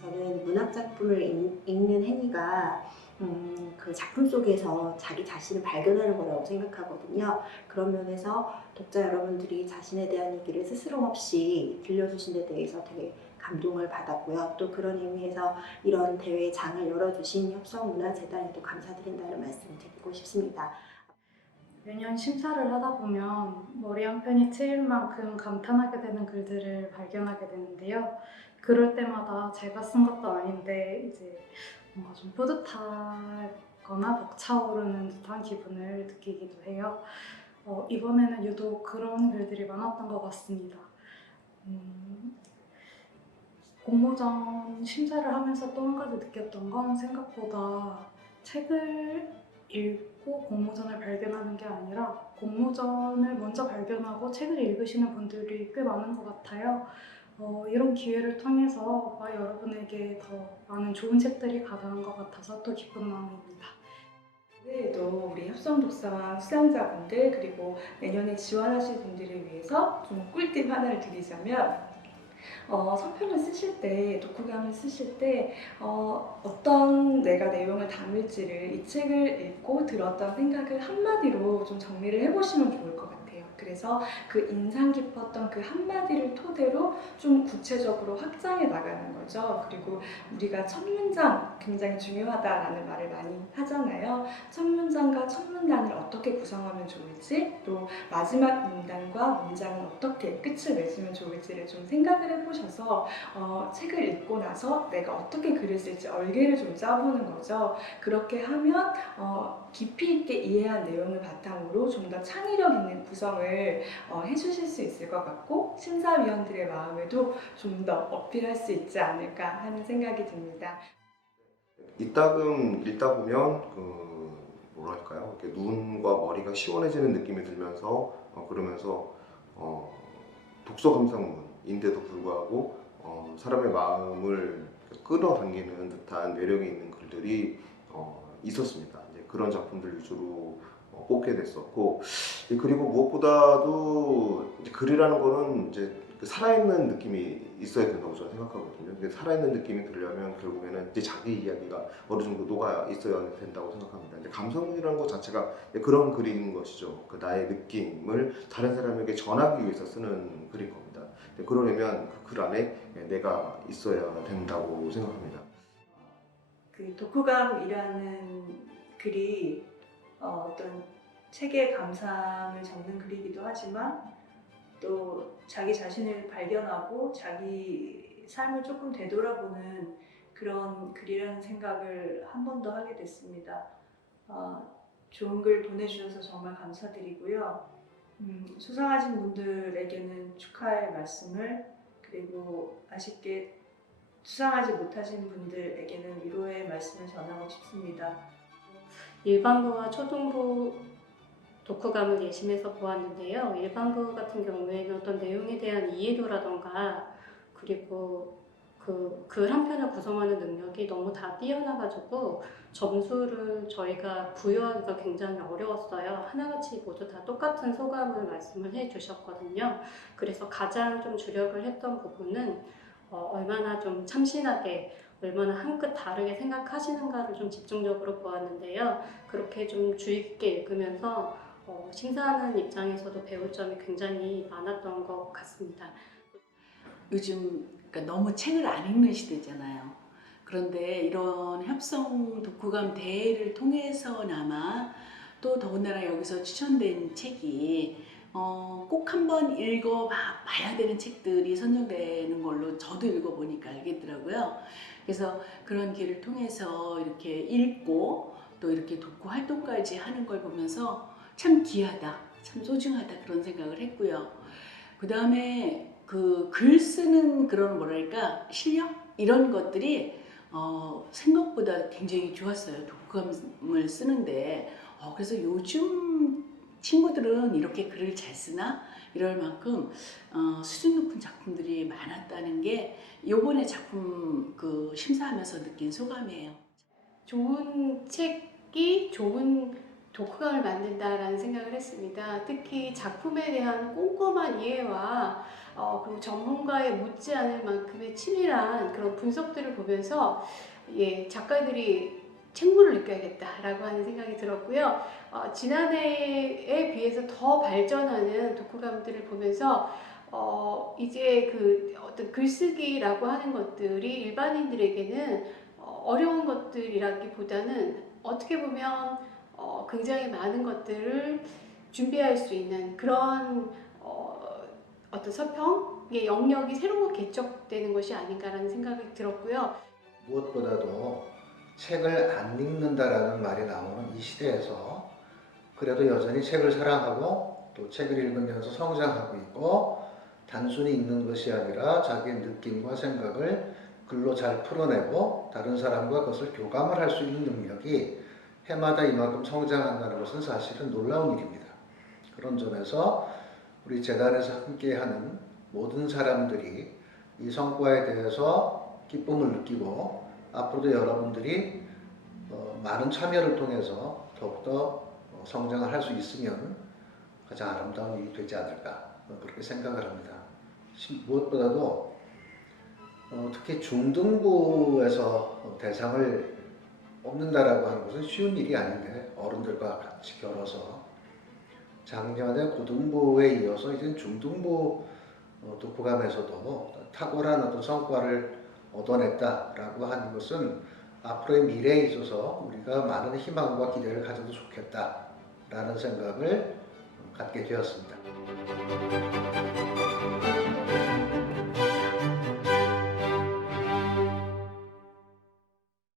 저는 문학작품을 읽는 행위가 그 작품 속에서 자기 자신을 발견하는 거라고 생각하거든요. 그런 면에서 독자 여러분들이 자신에 대한 얘기를 스스럼 없이 들려주신 데 대해서 되게 감동을 받았고요. 또 그런 의미에서 이런 대회 장을 열어주신 협성문화재단에도 감사드린다는 말씀을 드리고 싶습니다. 매년 심사를 하다 보면 머리 한 편이 트일 만큼 감탄하게 되는 글들을 발견하게 되는데요. 그럴 때마다 제가 쓴 것도 아닌데 이제 뭔가 좀 뿌듯하거나 벅차오르는 듯한 기분을 느끼기도 해요. 이번에는 유독 그런 글들이 많았던 것 같습니다. 공모전 심사를 하면서 또 한 가지 느꼈던 건 생각보다 책을 읽고 공모전을 발견하는 게 아니라 공모전을 먼저 발견하고 책을 읽으시는 분들이 꽤 많은 것 같아요. 이런 기회를 통해서 여러분에게 더 많은 좋은 책들이 가능한 것 같아서 또 기쁜 마음입니다. 올해에도 우리 협성독서왕 수상자분들 그리고 내년에 지원하실 분들을 위해서 좀 꿀팁 하나를 드리자면 서평을 쓰실 때, 독후감을 쓰실 때 어떤 내가 내용을 담을지를 이 책을 읽고 들었던 생각을 한마디로 좀 정리를 해보시면 좋을 것 같아요. 그래서 그 인상 깊었던 그 한마디를 토대로 좀 구체적으로 확장해 나가는 거죠. 그리고 우리가 첫 문장 굉장히 중요하다라는 말을 많이 하잖아요. 첫 문장과 첫 문단을 어떻게 구성하면 좋을지, 또 마지막 문단과 문장을 어떻게 끝을 맺으면 좋을지를 좀 생각을 해보셔서 책을 읽고 나서 내가 어떻게 글을 쓸지 얼개를 좀 짜보는 거죠. 그렇게 하면 깊이 있게 이해한 내용을 바탕으로 좀 더 창의력 있는 구성을 해주실 수 있을 것 같고, 심사위원들의 마음에도 좀 더 어필할 수 있지 않을까 하는 생각이 듭니다. 이따금 읽다 보면 뭐랄까요? 이렇게 눈과 머리가 시원해지는 느낌이 들면서 그러면서 독서 감상문인데도 불구하고 사람의 마음을 끌어당기는 듯한 매력이 있는 글들이 있었습니다. 이제 그런 작품들 위주로 뽑게 됐었고, 그리고 무엇보다도 이제 글이라는 거는 이제 살아있는 느낌이 있어야 된다고 저는 생각하거든요. 근데 살아있는 느낌이 들려면 결국에는 이제 자기 이야기가 어느 정도 녹아 있어야 된다고 생각합니다. 이제 감성이라는 것 자체가 그런 글인 것이죠. 그 나의 느낌을 다른 사람에게 전하기 위해서 쓰는 글인 겁니다. 그러려면 그 글 안에 내가 있어야 된다고 생각합니다. 그 독후감이라는 글이 어떤 책의 감상을 적는 글이기도 하지만 또 자기 자신을 발견하고 자기 삶을 조금 되돌아보는 그런 글이라는 생각을 한 번 더 하게 됐습니다. 좋은 글 보내주셔서 정말 감사드리고요. 수상하신 분들에게는 축하의 말씀을, 그리고 아쉽게 수상하지 못하신 분들에게는 위로의 말씀을 전하고 싶습니다. 일반부와 초등부 독후감을 예심해서 보았는데요. 일반부 같은 경우에는 어떤 내용에 대한 이해도라던가 그리고 그 글 한 편을 구성하는 능력이 너무 다 뛰어나가지고 점수를 저희가 부여하기가 굉장히 어려웠어요. 하나같이 모두 다 똑같은 소감을 말씀을 해주셨거든요. 그래서 가장 좀 주력을 했던 부분은 얼마나 좀 참신하게 얼마나 한 끗 다르게 생각하시는가를 좀 집중적으로 보았는데요. 그렇게 좀 주의 깊게 읽으면서 심사하는 입장에서도 배울 점이 굉장히 많았던 것 같습니다. 요즘 그러니까 너무 책을 안 읽는 시대잖아요. 그런데 이런 협성 독후감 대회를 통해서나마 또 더군다나 여기서 추천된 책이 꼭 한번 읽어봐야 되는 책들이 선정되는 걸로 저도 읽어보니까 알겠더라고요. 그래서 그런 기회를 통해서 이렇게 읽고 또 이렇게 독후 활동까지 하는 걸 보면서 참 귀하다, 참 소중하다 그런 생각을 했고요. 그 다음에 그 글 쓰는 그런 뭐랄까 실력? 이런 것들이 생각보다 굉장히 좋았어요. 독후감을 쓰는데 그래서 요즘 친구들은 이렇게 글을 잘 쓰나 이럴 만큼 수준 높은 작품들이 많았다는 게 요번에 작품 그 심사하면서 느낀 소감이에요. 좋은 책이 좋은 독후감을 만든다라는 생각을 했습니다. 특히 작품에 대한 꼼꼼한 이해와 그리고 전문가에 못지않을 만큼의 치밀한 그런 분석들을 보면서 작가들이 책무를 느껴야겠다라고 하는 생각이 들었고요. 지난해에 비해서 더 발전하는 독후감들을 보면서 이제 그 어떤 글쓰기라고 하는 것들이 일반인들에게는 어려운 것들이라기보다는 어떻게 보면 굉장히 많은 것들을 준비할 수 있는 그런 어떤 서평의 영역이 새로운 개척되는 것이 아닌가라는 생각이 들었고요. 무엇보다도 책을 안 읽는다라는 말이 나오는 이 시대에서 그래도 여전히 책을 사랑하고 또 책을 읽으면서 성장하고 있고 단순히 읽는 것이 아니라 자기의 느낌과 생각을 글로 잘 풀어내고 다른 사람과 그것을 교감을 할 수 있는 능력이 해마다 이만큼 성장한다는 것은 사실은 놀라운 일입니다. 그런 점에서 우리 재단에서 함께하는 모든 사람들이 이 성과에 대해서 기쁨을 느끼고 앞으로도 여러분들이 많은 참여를 통해서 더욱더 성장을 할 수 있으면 가장 아름다운 일이 되지 않을까 그렇게 생각을 합니다. 무엇보다도 특히 중등부에서 대상을 뽑는다라고 하는 것은 쉬운 일이 아닌데 어른들과 같이 겨뤄서 작년에 고등부에 이어서 이제 중등부 독후감에서도 탁월한 어떤 성과를 얻어냈다라고 하는 것은 앞으로의 미래에 있어서 우리가 많은 희망과 기대를 가져도 좋겠다라는 생각을 갖게 되었습니다.